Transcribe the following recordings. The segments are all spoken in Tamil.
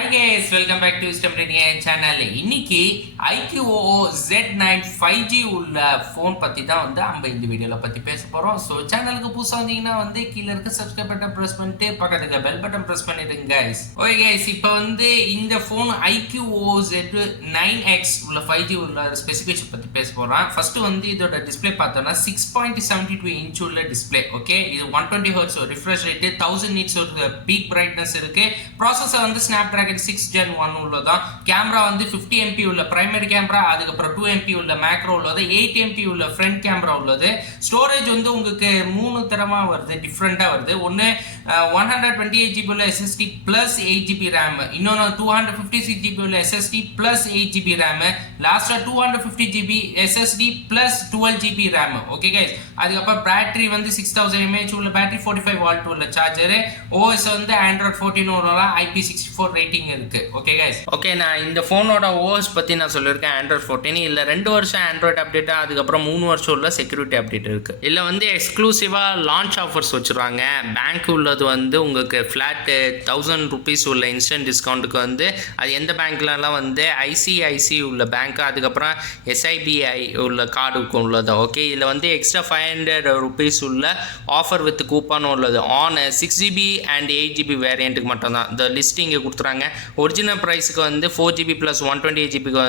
Hi guys, welcome back to 𝗙cie𝗹𝗹𝐴 channel. இன்னைக்கு IQOO Z9 5G உள்ள ஃபோன் பத்தி தான் நம்ம இந்த வீடியோல பத்தி பேச போறோம். சோ சேனலுக்கு புதுசா வந்தீங்கன்னா கீழ இருக்க subscribe button press பண்ணிட்டு பக்கத்துல bell button press பண்ணிடுங்க guys. Okay guys, இப்போ இந்த ஃபோன் IQOO Z9X உள்ள 5G உள்ள ஸ்பெசிஃபிகேஷன் பத்தி பேச போறோம். ஃபர்ஸ்ட் இதோட டிஸ்ப்ளே பார்த்தோம்னா 6.72 இன்ச் உள்ள டிஸ்ப்ளே. ஓகே, இது 120 Hz refresh rate, 1000 nits peak brightness இருக்கு. ப்ராசஸர் Snapdragon 6 Gen 1 உள்ளதா. கேமரா 50 MP உள்ள பிரைமரி கேமரா, அதுக்கு அப்புறம் 2 MP உள்ள மேக்ரோ உள்ளது, 8 MP உள்ள ஃப்ரண்ட் கேமரா உள்ளது. ஸ்டோரேஜ் உங்களுக்கு மூணு தரமா வருது, டிஃபரெண்டா வருது. ஒன்னு 128 GB உள்ள SSD plus 8 GB RAM, இன்னொன்னு 256 GB உள்ள SSD plus 8 GB RAM, லாஸ்டா 250 GB SSD plus 12 GB RAM. Okay guys, அதுக்கு அப்புறம் பேட்டரி 6000 mAh உள்ள பேட்டரி, 45 வாட் உள்ள சார்ஜர். OS Android 14 உள்ள IP64 ரேட்டிங் இருக்கு. ஓகே गाइस, ஓகே, நான் இந்த ஃபோனோட OS பத்தி நான் சொல்லிருக்கேன். Android 14 இல்ல 2 வருஷம் Android அப்டேட், அதுக்கு அப்புறம் 3 வருஷம் உள்ள செக்யூரிட்டி அப்டேட் இருக்கு. இல்ல எக்ஸ்க்ளூசிவா லான்ச் ஆஃபர்ஸ் வச்சிருக்காங்க. பேங்க் உள்ளது உங்களுக்கு ஃபிளாட் 1000 rupees உள்ள இன்ஸ்டன்ட் டிஸ்கவுண்ட்டுக்கு அது எந்த பேங்க்லலாம் ICICI உள்ள பேங்க், அதுக்கப்புறம் SIBI உள்ள கார்டுக்கு உள்ளது. ஓகே, இதில் எக்ஸ்ட்ரா 500 rupees உள்ள ஆஃபர் வித் கூப்பான் உள்ளது. ஆன் 6GB அண்ட் 8GB வேரியண்ட்டுக்கு மட்டும் தான் இந்த லிஸ்ட் இங்கே கொடுத்துறாங்க. ஒரிஜினல் ப்ரைஸுக்கு 4GB ப்ளஸ் 128GBக்கு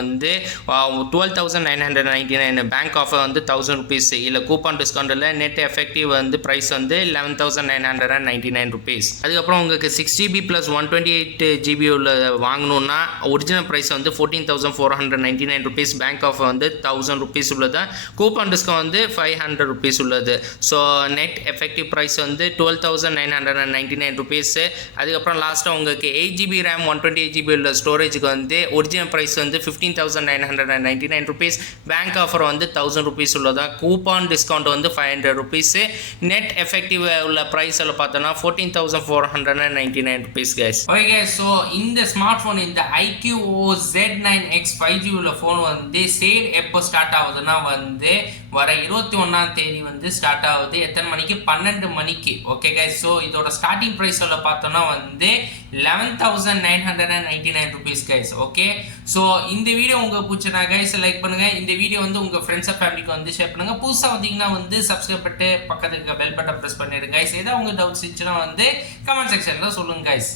12,999. Bank offer 1000 rupees. இல்லை கூப்பான் டிஸ்கவுண்ட்டில் நெட் எஃபெக்டிவ் ப்ரைஸ் 11,999 rupees. அதுக்கப்புறம் உங்களுக்கு 6GB ப்ளஸ் 128GB உள்ள வாங்கணும்னா original price 14,499 rupees. Bank offer 1000 rupees உள்ளது. கூப்பான் டிஸ்கவுண்ட் 500 rupees உள்ளது. So net effective price 12,999 rupees. அதுக்கப்புறம் லாஸ்ட்டாக உங்களுக்கு 8GB RAM 128GB உள்ள ஸ்டோரேஜுக்கு original price 15,999 rupees. Bank offer 1000 rupees உள்ளதா. Coupon discount 500 rupees. Net effective உள்ள ப்ரைஸ் பார்த்தோன்னா 14,499 rupees guys. Okay guys, so இந்த ஸ்மார்ட் ஃபோன் இந்த IQOO Z9X 5G உள்ள ஃபோன் சேல் எப்போ ஸ்டார்ட் ஆகுதுன்னா வர 21ஆம் தேதி ஸ்டார்ட் ஆகுது. எத்தனை மணிக்கு? 12 மணிக்கு. ஓகே guys, ஸோ இதோட ஸ்டார்டிங் ப்ரைஸ் பார்த்தோன்னா 11,999 rupees guys. ஓகே, ஸோ இந்த வீடியோ உங்களுக்கு பிடிச்சனா guys லைக் பண்ணுங்க. இந்த வீடியோ உங்க ஃப்ரெண்ட்ஸ் ஃபேமிலிக்கு ஷேர் பண்ணுங்க. புதுசா வந்தீங்கன்னா சப்ஸ்கிரைப் பண்ணிட்டு பக்கத்துக்கு பெல் பட்டன் பிரஸ் பண்ணிடுங்க guys. ஏதாவது உங்க டவுட்ஸ் இருந்துச்சுன்னா கமெண்ட் செக்ஷன்ல சொல்லுங்க guys.